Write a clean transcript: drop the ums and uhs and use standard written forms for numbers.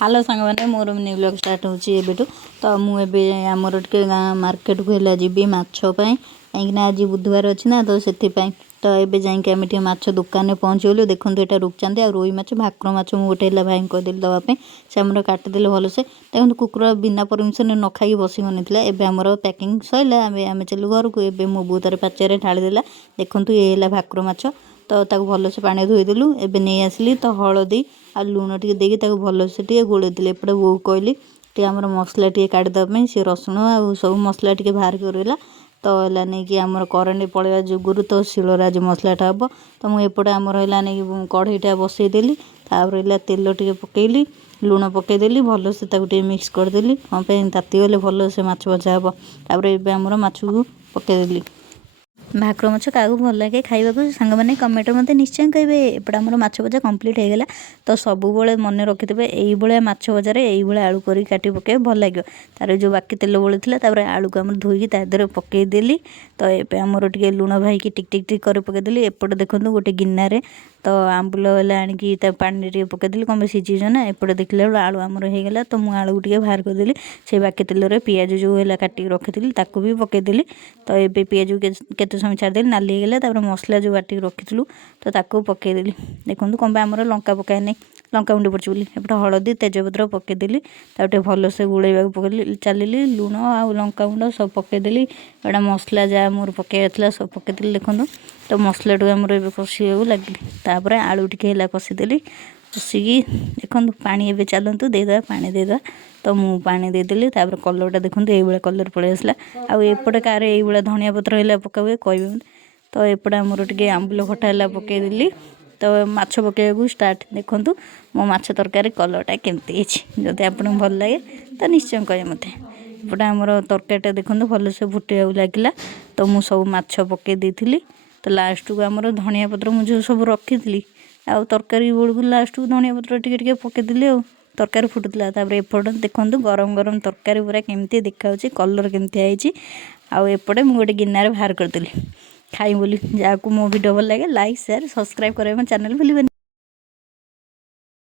Hello सांग मैंने मोर mini blog start होटू तो मुझे आमर टे मार्केट को है जी माछपाई कहीं आज बुधवार अच्छी ना तो से तो ये जाकि माछ दुकान में पहुँचगलु देखो यहाँ रुकचाँदी आ रोई माछ भाकुर माछ मुझे गोटे भाई कहदेली दवापाई से आम काटिदेले भलसे देखो कुकुर बिना परमिशन न खाई बस नहीं एवं आमर पैकिंग सैला आम चलू घर को एवं मो बो तार पाचेरे ढालीदेला देखूँ ये है भाकुर माछ तो भलसे पानी धोईदेलु एवं नहीं आसली तो हलदी आ लुण टे देकी भलसे टे गोलैदेली एपटे बो कहली टे आमर मसला टे काटिदेवाई सी रसुण आ सब मसला टे बाहर करला तो है नहीं कि आमर करेन्ट पलैया जुगुरु तो शिलर आज मसलाटा हम तो मुझे आमर है नहीं कढ़ईटा बसईदेली तापर तेल टे पकईली लुण पकईदेली भलसे मिक्स करदेली हाँ तातीगले भलसे माछ भजा हम तापर ए आमर माछ को पकईदेली भाकुर माछ क्या भल लगे खाइबा सांग मैंने कमेंट मत निश्चय कहे एपटे आमर माछ भजा कम्प्लीट होगला तो सब मन रखिथे ये माछ भजार ये आलू कर काटी पके भल लगे तार जो बाकी तेल बड़ी आलू को आम धोईकी तादेह पकईदेली तो ये आमर टे लुण भाई टिक टिक टिक कर पकईदेली एपटे देखो गोटे गिनारे तो आंबुल आनिकी पानी टे पकईदेली कम सीझी ना एपटे देखला आलू आमर होगला तो मुझे आलू टे बाहर करदेली से बाकी तेल पियाज जो है काटिक रखी ताकू भी पकईदेली तो ये पियाज केते समय छाड़देली नाली होगला मसला जो बाटिक रखी तो ताकू पकईदेली देखो कम आमर लंका पकाए नहीं लंका गुंडी पड़ी बोली एपटे हलदी तेजपत्र पकईदेली ताटे भलसे गोलैवा पकईली चलि लुण आ लंका गुंड सब पकईदेली एटा मसला जहाँ मोर पकईला सब पकईदेली देखो तो मसला टे आमर कषा लगे आलू टे है कषीदेली कषिकी देखो पानी एवं चलतु देदेवा पानी देदेवा तो मु पानी देदेली कलरटा देखो ये कलर पलि आसला आउटे कार ये धनिया पत्र है पका हुए कहे तो एपटे आमर टे आंबुल खटा है पकईदेली तो माछ पकड़ा स्टार्ट देखूँ मो माछ तरकारी कलरटा केमती जदि आपको भल लगे तो निश्चय कहे मत एपटे आमर तरकारीटा देखो भलसे फुटा लगे तो मु सब माछ पकई देती तो लास्ट को आमर धनिया पत्र मुझे सब रखी आउ तरकारी बेलू लास्ट को धनिया पत्र टे पकईदेली तरकारी फुटुला एपटे देखो गरम गरम तरकारी पूरा केमती देखा कलर केमती आई आउटे मुझे गोटे गिनारे बाहर करदेली खाई बोली जहाँ को मो वीडियो भल लगे लाइक शेयर सब्सक्राइब करें चैनल भूलिए।